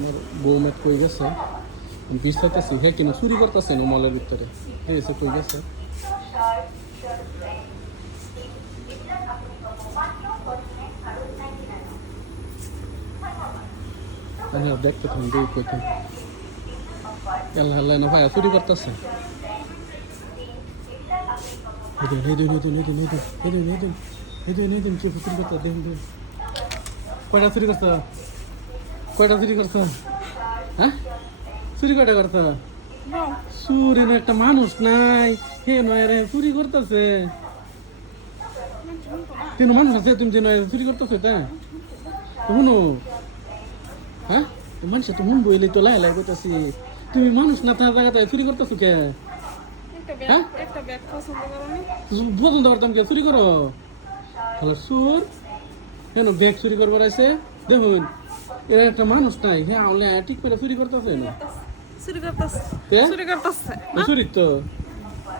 আমার বৌমেট কই গেছে বিচারতেছি হ্যাঁ কিনা চুরি করতেছে না মলের ভিতরে ঠিক আছে কই গেছে দেখতে থাকুন দুই কোথায় আল্লাহ আল্লাহ না ভাই চুরি করতেছে কয়টা চুরি করছ কয়টা চুরি করছ হ্যাঁ চুরি কয়টা করছ চুরি না একটা মানুষ নাই হে নয় রে চুরি করতেছে তিন মানুষ আছে তুমি যে নয় চুরি করতেছে এটা শুনো হ্যাঁ মানুষ তো মন বইলে তো লাই লাই করতেছি তুমি মানুষ না তার জায়গাতে চুরি করতেছো কে হ্যাঁ পছন্দ করতাম কে চুরি করো হ্যালো সুর কেন ব্যাগ চুরি করবার আছে দেখুন এরা একটা মানুষ নাই হ্যাঁ ঠিক করে চুরি করতেছে না চুরি তো